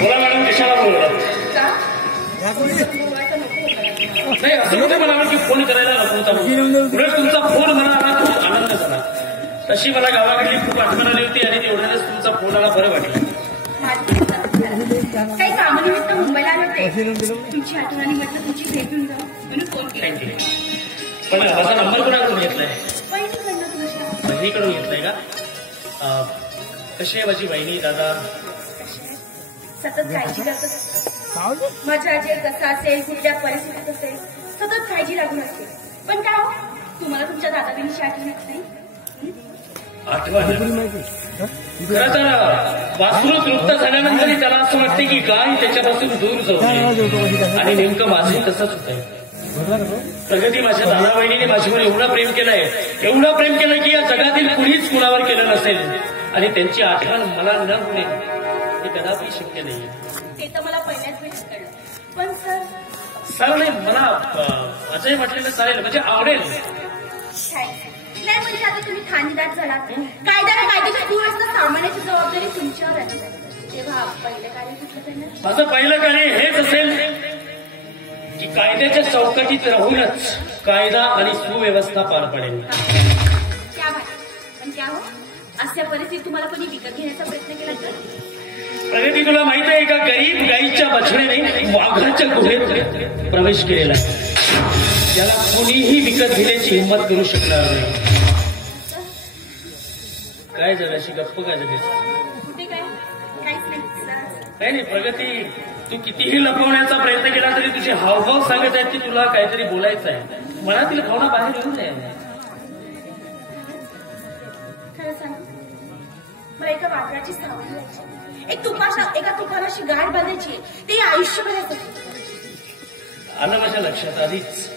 बोला मॅडम, कशाला बोलतात? नाही असं कुठे म्हणाला की फोन करायला नको होता, उलट तुमचा फोन मला आला खूप आनंद झाला. तशी मला गावाकडली खूप आठवण आली होती आणि तेवढ्यानेच तुमचा फोन आला, बरं वाटलं. काही कामानिमित्त मुंबईला आले होते, तुमची आठवण आली, म्हटलं तुमची भेट घेऊन जाऊ म्हणून फोन केला. थँक्यू. पण माझा नंबर कोणाकडून घेतलाय? बहिणीकडून घेतलाय का? कशी आहे माझी बहिणी? दादा सतत काळजी करतात. माझा जे कसा असेल, कुठल्या परिस्थितीत असेल, सतत काळजी लागून असते. पण काय हो, तुम्हाला तुमच्या दादाबहिणीची आठवण येत नाही? आठवण खरं तर वासरू तृप्त झाल्यानंतरही त्याला असं वाटते की काय त्याच्यापासून दूर जाऊ नये. आणि नेमकं माझंही तसंच होत आहे. प्रगती, माझ्या दादा बहिणीने माझ्यावर एवढं प्रेम केलंय, एवढं प्रेम केलं की या जगातील कुणीच कुणावर केलं नसेल. आणि त्यांची आठवण मला न होणे हे कदापि शक्य नाही. ते तर मला पहिल्याच वेळेस कळलं. पण सर नाही, मला अजय म्हटलेलं चालेल, म्हणजे आवडेल. नाही म्हणजे आता तुम्ही खानदार झालात, कायद्याची सुव्यवस्था सांभाळण्याची जबाबदारी तुमच्यावर आहे. तेव्हा पहिलं कार्य कुठलं करणार? माझं पहिलं कार्य हेच असेल की कायद्याच्या चौकटीत राहूनच कायदा आणि सुव्यवस्था पार पडेल. त्या पण त्या हो, अशा परिस्थितीत तुम्हाला कोणी विकत घेण्याचा प्रयत्न केला तर? प्रगती, तुला माहित आहे का, गरीब गाईच्या बछड्याने वाघाच्या गुहेत प्रवेश केलेला आहे. त्याला कोणीही विकत घेण्याची हिंमत करू शकणार नाही. काय जगाशी गप्प काय जगाशी? नाही प्रगती, तू कितीही लपवण्याचा प्रयत्न केला तरी तुझे हावभाव सांगत आहेत की तुला काहीतरी बोलायचं आहे. मनातील भावना बाहेर येऊ नये. खरं सांग, मला एका वाघाची सावली व्हायची, एका तुफानाशी गाठ बांधायची, ते आयुष्यभर आलं माझ्या लक्षात आधीच.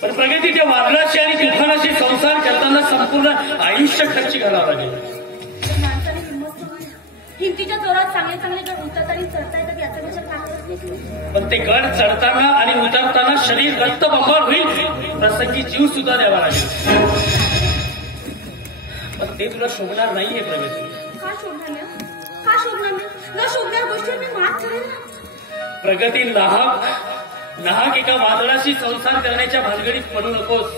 पण प्रगती, त्या वादळाशी आणि तुफानाशी संसार करताना संपूर्ण आयुष्य खर्ची घालावं लागेल. माणसाने हिमतीच्या जोरात चांगले चांगले गड उतरता आणि चढता येतात याचा विचार करत नाही. पण ते गड चढताना आणि उतरताना शरीर रक्तबंबाळ होईल, प्रसंगी जीव सुद्धा द्यावा लागेल. पण ते तुला शोभणार नाहीये प्रगती. का शोभणार नाही? का शोभणार नाही? न शोभणाऱ्या गोष्टीवर मी मात करेन. प्रगती, नाहक एका वादळाशी संसार करण्याच्या भानगडीत पडू नकोस.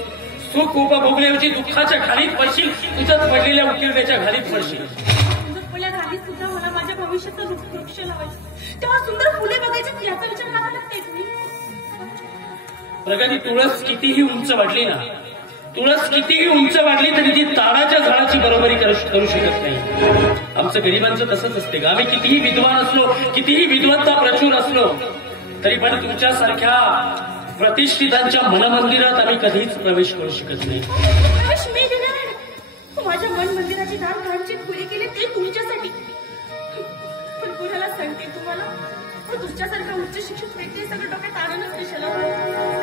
सुख उपभोगण्याऐवजी दुःखाच्या खालीत पडशील, तुझ्याच पडलेल्या उकिरड्याच्या खालीत पडशील. सुंदर खालीत सुद्धा मला माझ्या भविष्याचं वृक्ष लावायचं, तेव्हा सुंदर फुले बघायचे याचा विचार का करत नाही तुम्ही? प्रगती, तुळस कितीही उंच वाढली ना, तुळस कितीही उंच वाढली तरी ती ताडाच्या झाडाची बरोबरी करू शकत नाही. आमचं गरिबांचं तसंच असते. आम्ही कितीही विद्वान असलो, कितीही विद्वत्ता प्रचूर असलो तरी पण तुमच्यासारख्या प्रतिष्ठितांच्या मनमंदिरात आम्ही कधीच प्रवेश करू शकत नाही. प्रवेश मी देणार आहे. माझ्या मन मंदिराचे दार काढचे खुले केले ते तुमच्यासाठी. पण कुणाला सांगते तुम्हाला, तुमच्यासारखं उच्च शिक्षित व्यक्ती सगळं डोक्यात आणूनच कशाला?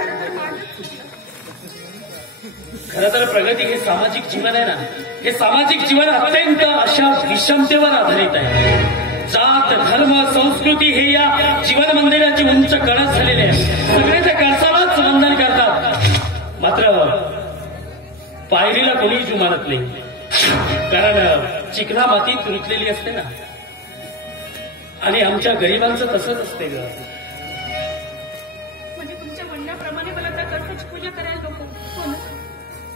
खरं तर माझंच चुकलं. खरं तर प्रगती, हे सामाजिक जीवन आहे ना, हे सामाजिक जीवन अत्यंत अशा विषमतेवर आधारित आहे. जात, धर्म, संस्कृती हे या जीवन मंदिराची उंच कळस झालेले आहे. सगळे त्या कळसालाच वंदन करतात, मात्र पायरीला कोणी जुमानत नाही. कारण चिकना मातीत रुतलेली असते ना. आणि आमच्या गरिबांचं तसंच असते ग. म्हणजे तुमच्या म्हणण्याप्रमाणे मला त्या कळसाची पूजा करायला नको.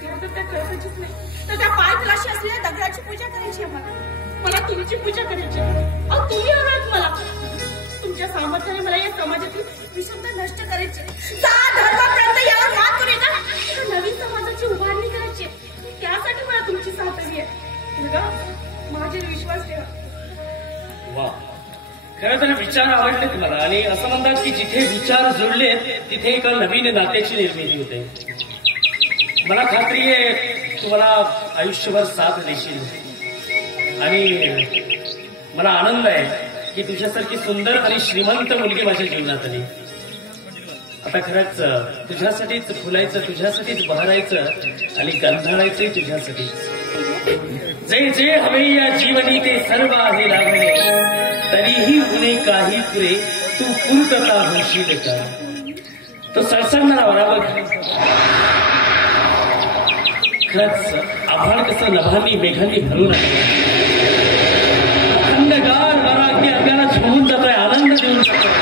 खरं तर त्या कळसाचीच नाही, तर त्या पाय तलाशी असलेल्या दगडाची पूजा करायची आहे. मला तुमची पूजा करायची. अहो, तुम्ही आहात मला. तुमच्या सामर्थ्याने मला या समाजातील विषमता नष्ट करायची. धर्मापर्यंत यावर मात करू एका नवीन समाजाची उभारणी करायची. त्यासाठी मला तुमची साथ हवी आहे. माझ्यावर विश्वास ठेवा. वा, खरं तर विचार आवडलेत मला. आणि असं म्हणतात की जिथे विचार जुळलेत तिथे एका नवीन नात्याची निर्मिती होते. मला खात्री आहे तू मला आयुष्यभर साथ देशील. आणि मला आनंद आहे की तुझ्यासारखी सुंदर आणि श्रीमंत मुलगी माझ्या जीवनात आली. आता खरंच तुझ्यासाठीच फुलायचं, तुझ्यासाठीच बहरायचं आणि गंधाळायचंही तुझ्यासाठीच. जे जे हवे या जीवनी ते सर्व आहे लागले, तरीही उणे काही पुरे तू पूर्तता होशील का. तो सळसळणारा वारा बघ. खरंच आभाळ कसं नभांनी मेघांनी भरून आहे. थंडगार वारा अगदी अंगाला झोळून जातोय, आनंद देऊन जातोय.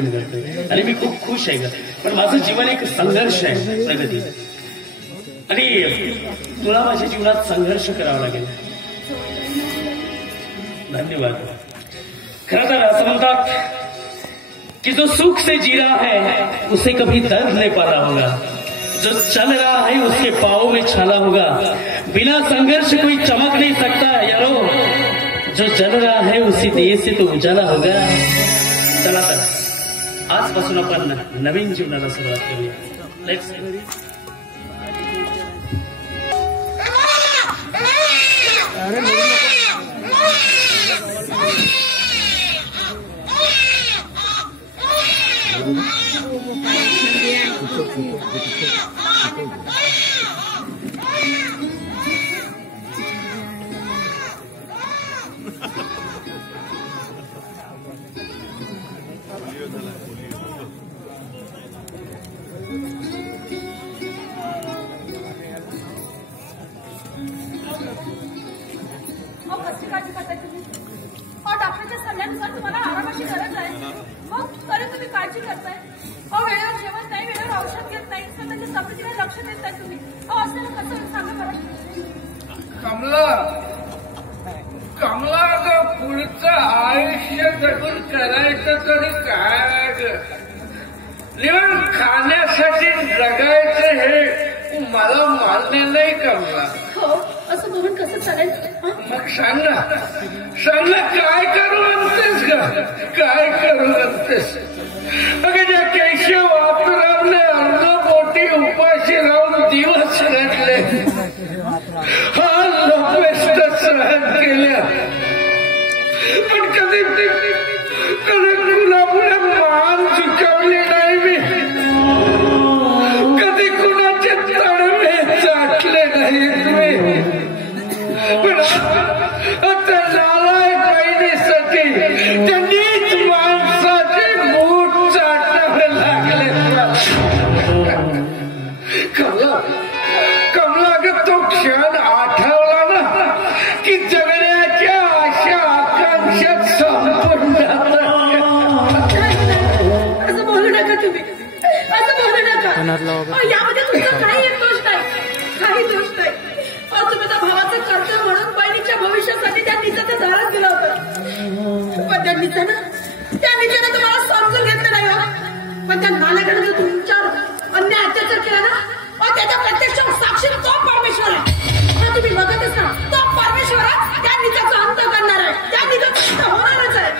प्रेम करतोय आणि मी खूप खुश आहे ग. पण माझं जीवन एक संघर्ष आहे प्रगती, आणि तुला माझ्या जीवनात संघर्ष करावा लागेल. धन्यवाद. खरं तर असं म्हणतात कि जो सुख से जी रहा है उसे कभी दर्द नहीं पाना होगा, जो चल रहा है उसके पाँव में छाला होगा, बिना संघर्ष कोई चमक नहीं सकता यारो, जो जल रहा है उसी दिए से तो उजाला होगा. चला तर आजपासून आपण नवीन जीवनाला सुरुवात करूया. लेट्स काळजी करताय तुम्ही. डॉक्टरच्या सल्ल्यानुसार तुम्हाला आरामाची गरज आहे, मग तरी तुम्ही काळजी करताय. वेळेवर जेवण नाही, वेळेवर औषध घेत नाही, स्वतःच्या तब्येतीकडे लक्ष देत नाही तुम्ही. असं कसं सांगा मला. कमला पुढचं आयुष्य जगून करायचं तरी काय, निवड खाण्यासाठी जगायचं हे मला मान्य नाही कमला. हो असं बघून कसं चालेल. मग सांग ना काय करू म्हणतेस का, काय करू म्हणतेस. अगं ज्या केशव वापरावले अर्धपोटी उपाशी राहून दिवस घातले, हा लोकवेष्ट सहन केल्या, पण कधी कुणापुढे मान झुकवली नाही मी, कधी कुणाचे तळवे चाटले नाहीत मी. पण आता नालायक बहिणीसाठी त्या नीच माणसाचे बूट चाटावे लागले. कमला ग तो क्षण आठवला ना की जगण्याच्या आशा आकांक्षात संपूर्ण असं बोलू नका तुम्ही, असं बोलू नका. यामध्ये तुमचा काही एक दोष नाही, काही दोष नाही. तुम्ही त्या भावाचं कर्तव्य म्हणून बहिणीच्या भविष्यासाठी त्या निचाचं धारण केलं होतं, पण त्या निचानं तुम्हाला समजून घेतलं नाही. पण त्या नाल्याकडे जर तुमच्यावर अन्याय अत्याचार केला ना, त्याच्या प्रत्यक्ष साक्षी तो परमेश्वर आहे. तुम्ही बघतच ना, तो परमेश्वर त्या निचाचा अंत करणार आहे, त्या निचाचा अंत होणारच आहे.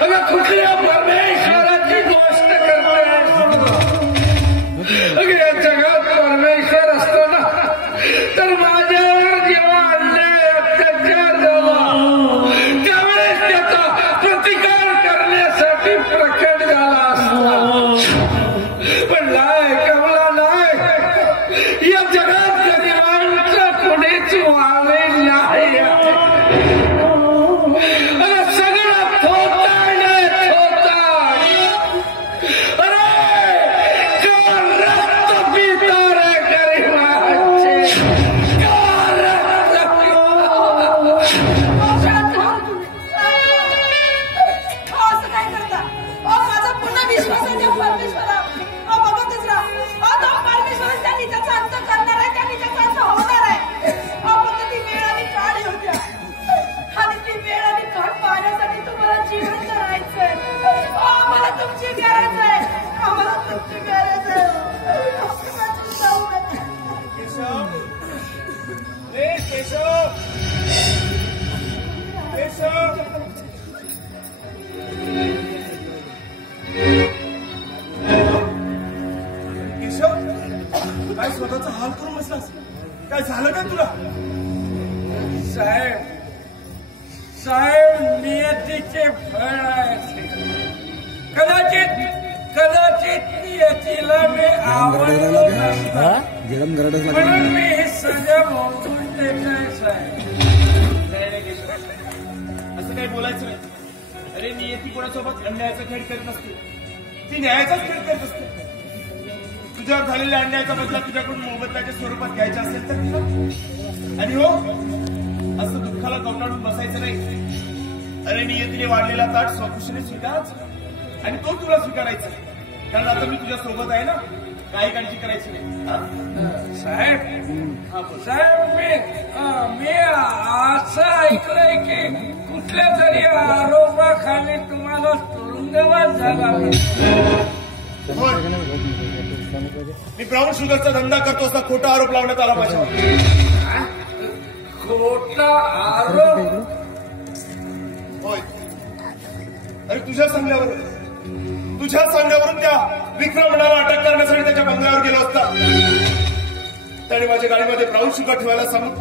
अगं कुठल्या परमेश्वराची गोष्ट करते. अगं या जगात परमेश्वर असतो ना, तर माझ्यावर जेव्हा अन्याय अत्याचार झाला त्यावेळेस त्याचा प्रतिकार करण्यासाठी प्रकट झाला असतो. पण नाही कमला, नाही, या जगात गरिबांचा कोणीच वावे नाही. सगळं थोताड थोताड. अरे का रक्त पिता रे गरिबांचे, का रक्त असं काय करता. माझा पुन्हा विश्वास आहे त्या परमेश्वरा. बघतच राहा, तो परमेश्वर त्या निचाचा अंत करणार आहे, त्या निचाचा अंत होणार आहे. फक्त ती वेळ आणि काळ येऊ द्या, आणि ती वेळ आणि काळ पाहण्यासाठी तुम्हाला जिवंत राहायचंय. आम्हाला तुमची गरज आहे, आम्हाला तुमची गरज आहे. काय स्वतःचा हाल करून बसलास, काय झालं काय तुला. साहेब नियतीचे फळ आहे. कदाचित नियतीला मी आवडलो म्हणून मी हे सगळं मोजून देत आहे साहेब. असं काही बोलायचं नाही. अरे नियती कोणासोबत अन्यायाचा खेळ करत नसते, ती न्यायाचाच खेळ करत असते. तुझ्यावर झालेल्या अन्यायाचा बदला तुझ्याकडून मोबदल्याच्या स्वरूपात घ्यायचा असेल तर, आणि हो असं दुःखाला कवटाळून बसायचं नाही. अरे नियतीने वाढलेला ताट स्वखुशीने स्वीकारायचं आणि तो तुला स्वीकारायचा, कारण आता मी तुझ्या सोबत आहे ना, काही काळजी करायची नाही. साहेब मी असं ऐकलंय की कुठल्या तरी आरोपाखाली तुम्हाला तुरुंगवास झाला. होय, मी ब्राऊन शुगरचा धंदा करतो असा खोटा आरोप लावण्यात आला माझ्यावर. खोटा आरोप? होय, अरे तुझ्या सांगण्यावरून त्या विक्रमणाला अटक करण्यासाठी त्याच्या बंगल्यावर गेलो असता. त्याने माझ्या गाडीमध्ये ब्राऊन शुगर ठेवायला सांगून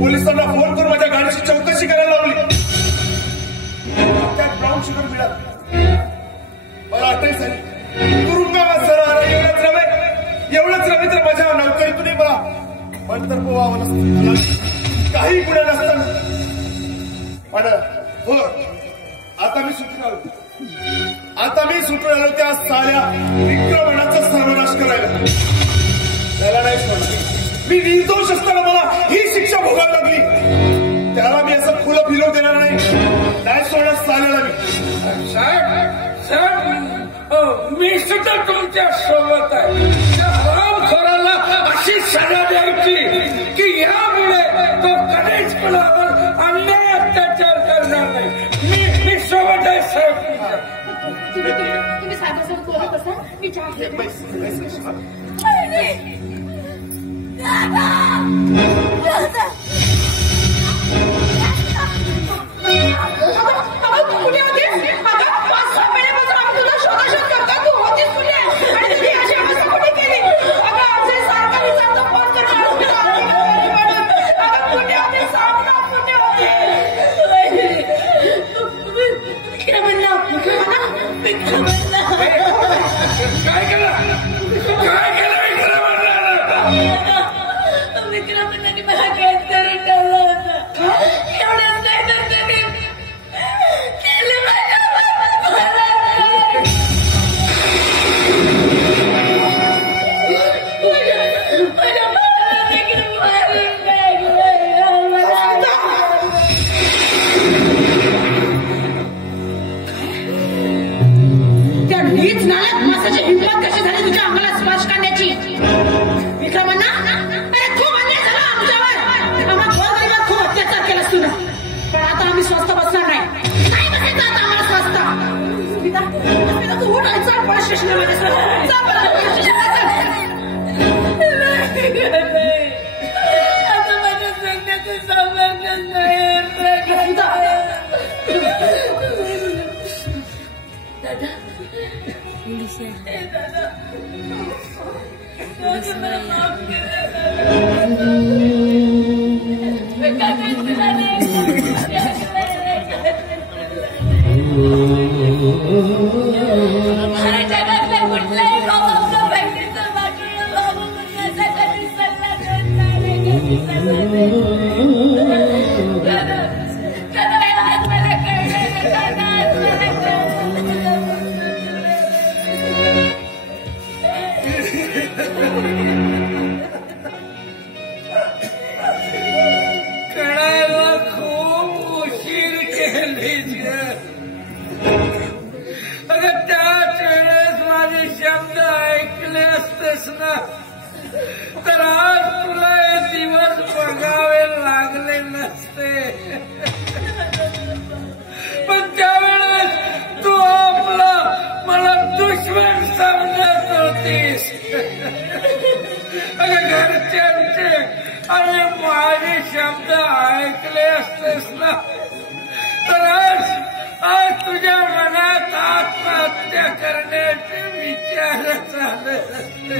पोलिसांना फोन करून माझ्या गाडीची चौकशी करायला लावली. त्यात ब्राऊन शुगर मिळालं, मला अटक झाली, तुरुंगवास झाला. एवढंच नव्हे तर माझ्या नोकरीतूनही मला मंतर पोवावं नसतं, काही गुन्हा नसताना. पण हो, आता मी सुटून आलो त्या साऱ्या विक्रमणाचा सर्वनाश करायला. त्याला नाही सोडलं. मी निर्दोष असताना मला ही शिक्षा भोगावी लागली. त्याला मी असं खुलं फिरवू देणार नाही सोडणार साल्याला मी. साहेब मी सुद्धा तुमच्या सोबत आहे. त्या हरामखोराला अशी सजा द्यायची की यामुळे तो कधीच कोणावर अन्याय अत्याचार करणार नाही. मी सोबत आहे साहेब. तुम्ही साहेबांसोबत बोलत असाल, मी चहा घेते. कुठे होतीस? अगं 5-6 महिन्यापासून आम्ही तुझा शोधाशोध करतो. तू होतीस कुठे? आणि तुझी अशी अवस्था कुठे केली? अगं अजय सारखा विचारतो फोन करतो. अगं कुठे होतीस? सांग ना, कुठे होतीस? विक्रमण्णा काय केलं विक्रमण्णाने मला कैद करून ठेवलं होतं. एवढंच नाही तर त्यांनी केले माझ्या त्या नीच नाल्यात मासाची हिंमत कशी झाली तुझ्या अंगाला स्पर्श करण्याची? विक्रमण्णा, अरे खूप अन्याय झाला आमच्यावर. आम्हा गोरगरिबांवर खूप अत्याचार केलास तुला. पण आता आम्ही स्वस्त बसणार नाही बसायचं आता आम्हाला स्वस्त. स्मिता, तू उठ आणि चल पोलीस स्टेशनला माझ्यासोबत. चल मला पोलीस स्टेशनला चल. आता माझ्या जगण्याचं सामर्थ्य नाही. दादा, मला माफ करा. मैं क्या करते जाने हमाऱ्या जगातल्या कुठल्याही बाबांना बहिणीचं वाटलं बाबा म्हणण्याचा कधी सल्ला देत नाही. आज मला कळलं दादा, आज मला कळायला खूप उशीर केलीच. अगं त्याच वेळेस माझे शब्द ऐकले असतेस ना, तर आज तुला हे दिवस बघावे लागले नसते. पण त्यावेळेस तू आपला मला दुश्मन समजत होतीस. अगं घरच्यांचे आणि माझे शब्द ऐकले असतेस ना, तर आज तुझ्या मनात आत्महत्या करण्याचे विचारच आले असते.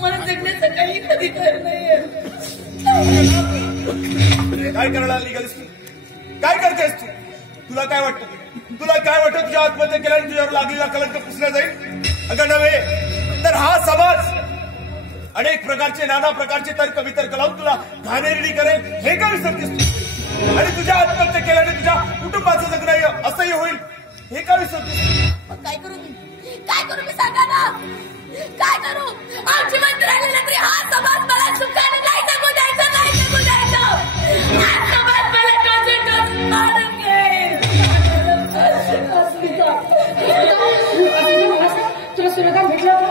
मला जगण्याचा काही अधिकार नाहीये. काय करायला निघालीस तू? काय करतेस तू? तुला काय वाटतं तुझ्या आत्महत्या केल्याने तुझ्यावर लागलेला कलंक पुसला जाईल? अगं नव्हे, तर हा समाज अनेक प्रकारचे नाना प्रकारचे तर्क वितर्क लावून तुला घाणेरडी करेल हे का विसरतेस तू? आणि तुझ्या आत्महत्या केल्याने तुझ्या कुटुंबाचं जगणं असंही होईल हे का विसरतेस? काय करू मी सांगा ना, काय करू? आमची मंत्र राहिलेला तरी हा समाज मला सुखाने नाही जगू द्यायचं. हा समाज मला टोच मारून घेईल. तुला सूर्यकांत भेटला होता?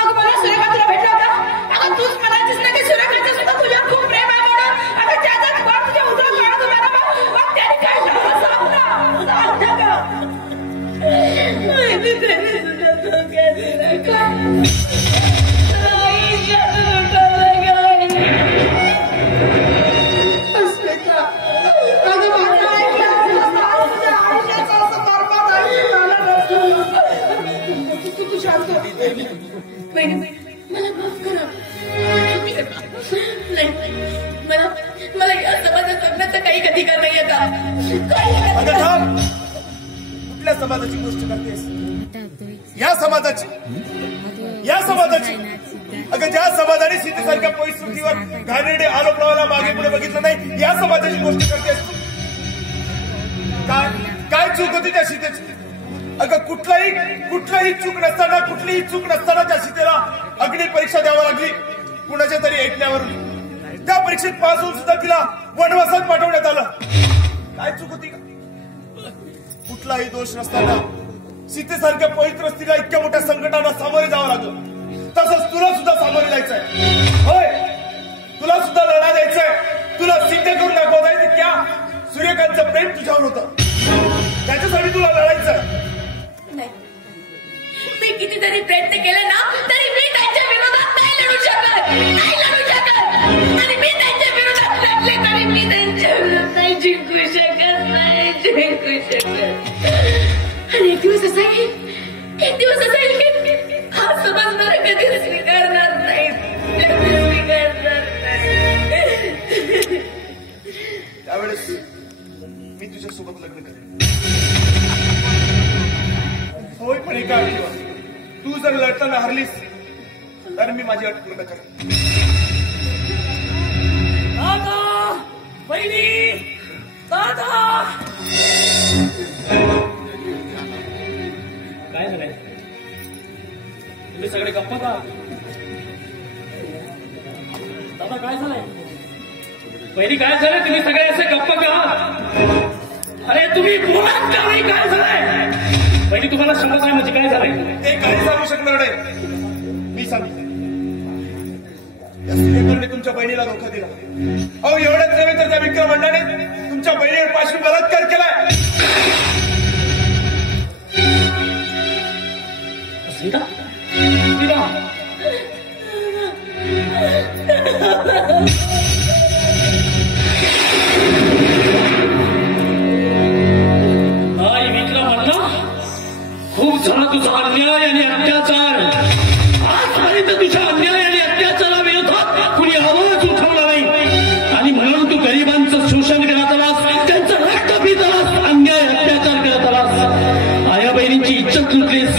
अगं मला सूर्यकांत तुला भेटला होता? अगं तूच म्हणायचीस ना की सूर्यकांत सुद्धा तुझ्या खूप प्रेम आहे म्हणून. अगं त्याचा खोड तुझ्या उजळून काढत होता ना, मग त्याने काय झालं सांग ना. मला माफ करा. मला या समाजात जगण्याचा काही अधिकार नाहीये का? कुठल्या समाजाची गोष्ट करतेस? या समाजाची अगं ज्या समाजाने सीतेसारख्या परिस्थितीवर घाणेरडे आरोप लावायला मागे पुढे बघितलं नाही, या समाजाची गोष्ट करतेस. काय चूक होती त्या सीतेची? अगं कुठलीही चूक नसताना त्या सीतेला अग्नी परीक्षा द्यावी लागली कुणाच्या तरी ऐकण्यावरून. त्या परीक्षेत पास होऊन सुद्धा तिला वनवासात पाठवण्यात आलं. काय चूक होती का? कुठलाही दोष नसताना सीतेसारख्या पवित्र स्त्रीला इतक्या मोठ्या संकटांना सामोरे जावं लागलं. तसंच तुला सुद्धा सामोरे जायचंय. होय, तुला सुद्धा लढा द्यायचंय. तुला सिद्ध करून दाखवताय की त्या सूर्यकांतचं प्रेम तुझ्यावर होतं. त्याच्यासाठी तुला लढायचंय. नाही, मी कितीतरी प्रयत्न केले ना तरी मी त्यांच्या विरोधात नाही लढू शकत. आणि मी त्यांच्या विरोधात लढले तरी मी त्यांच्या विरोधात नाही जिंकू शकत. आणि एक दिवस असा येईल की हा समाज मला कधी स्वीकारणार नाही. त्यावेळेस मी तुझ्यासोबत लग्न करेन. होय, पण एका अटीवर. तू जर लढताना हरलीस तर मी माझी अट पूर्ण करेन. दादा, बहिणी, दादा. काय झालंय? तुम्ही सगळे गप्प का? दादा काय झालंय? पहिली काय झालंय? तुम्ही सगळे असे गप्प का? अरे तुम्ही बोलात का नाही? काय झालंय? पहिली तुम्हाला समज आहे म्हणजे काय झालंय? ते काही सांगू शकणार नाही. मी सांगितलं या सूर्यकांतने तुमच्या बहिणीला धोका दिला. अहो एवढंच नव्हे तर त्या विक्रमंडाने तुमच्या बहिणीवर पाशवी बलात्कार केलाय. सीता, नाही विक्रमंडा, खूप झाला तुझा अन्याय आणि अत्याचार. आजपर्यंत तुझ्या अन्याय आणि अत्याचाराविरोधात कुणी आवाज उठवला नाही. आणि म्हणून तू गरिबांचं शोषण करत आलास, त्यांचं रक्त पित आलास, अन्याय अत्याचार करत आलास, आया बहिणींची इज्जत लुटलीस.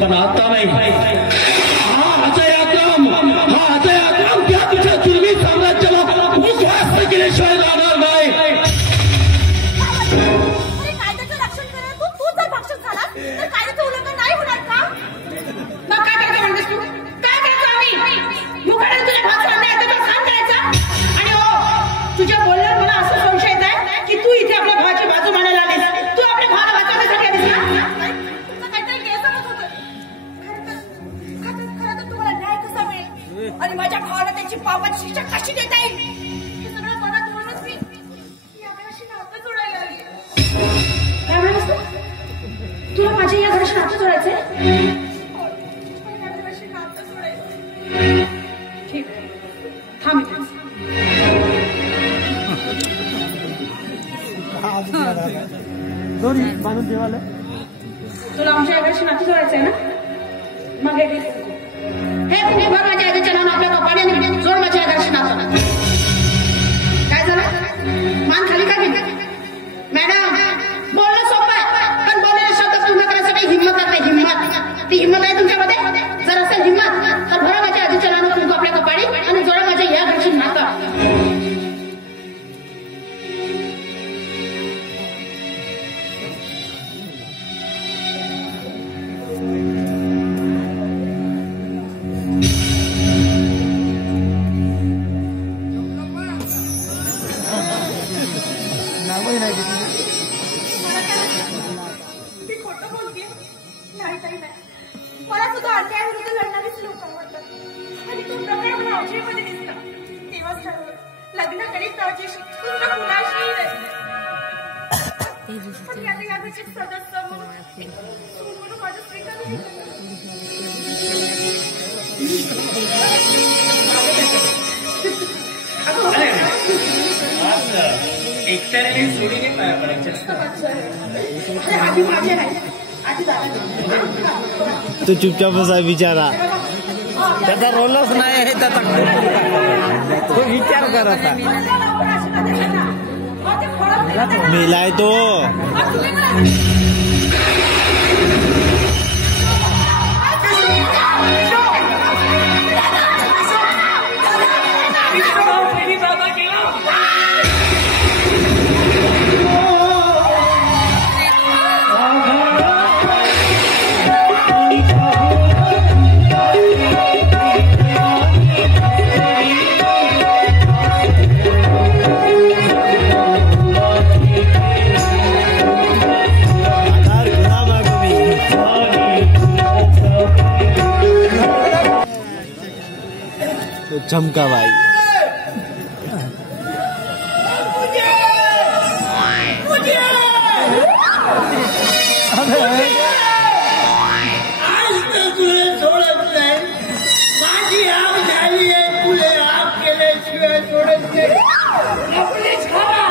पण आता नाही. हा अजय त्या तुझ्या जुलमी साम्राज्याला उद्ध्वस्त केल्याशिवाय राहणार नाही. कायद्याचं रक्षण करायला तू जर भक्षक झाला तर कायद्याचं उल्लंघन नाही होणार का? मग काय करायचं म्हणतेस तू? काय करायचं आम्ही? मुखाने तुझ्या भावाचा अन्याय त्याचा सहन करायचा? आणि हो, तुझ्या बोलण्यात मला असं संशय येत आहे की तू इथे आपल्या भावाची बाजू मांडायला आलीस. तू आपल्या भावाला वाचवण्यासाठी आलीस ना? तुमचं काहीतरी गैरसमज होतं. खरं तर तुम्हाला न्याय कसा मिळेल आणि माझ्या भावाला त्याची पापाची शिक्षा कशी देता येईल हे सगळं मनात म्हणूनच मी या घराशी नातं जोडायला आली. काय म्हणालीस तू? तुला माझ्या या घराशी नातं जोडायचंय? या घराशी नातं जोडायचं. ठीक आहे, थांब इथे. तुला आमच्या या घराशी नातं जोडायचंय ना? मग हे तुम्ही भर माझ्या आजीच्या नावानं आपल्या कपाडी आणि जोड माझ्या आजीशी नातं. काय झालं? मान खाली का घेत? मॅडम, बोलणं सोपं आहे पण बोललेले शब्द पूर्ण करण्यासाठी हिंमत लागते. हिंमत, ती हिंमत आहे तुमच्यामध्ये? जर असेल हिंमत तर भरा माझ्या आजीच्या नावानं कुंकू आपल्या तो अन्यायाविरुद्ध लढणारीच लोक आवडतात आणि तो प्रकार मला अजयमध्ये दिसला. तेव्हाच ठरवलं लग्न करीत राजेशी पूर्ण कुणाशी पण आता या घरचे सदस्य म्हणून माझं स्वीकारून आज एकट्याने सोडीने पाया पडायच्या. आधी माझे नाही आधी तू चुपचाप बसा बिचारा. त्याचा रोलच नाही आहे त्याचा. तो विचार करत मेलाय तो. चमका भाई आज तर तुला सोडत नाही. माझी आग झाली आहे. तुला आग केल्याशिवाय सोडत नाही. आपलीच खरा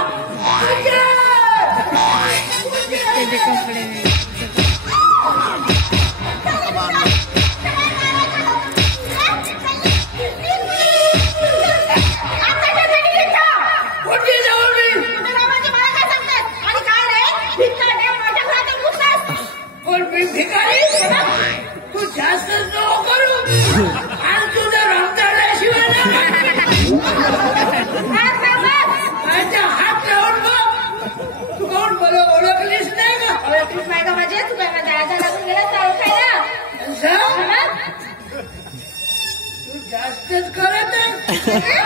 भिकारी तू जास्त नको करू. आज तुझं रमजाल्याशिवाय हात लावून बघ. तू कोण मला ओळखलीस नाही का? ओळखलीच नाही का माझे? तू काय माझ्या आजा लागून गेला चालू खायला. तू जास्तच करत आहे.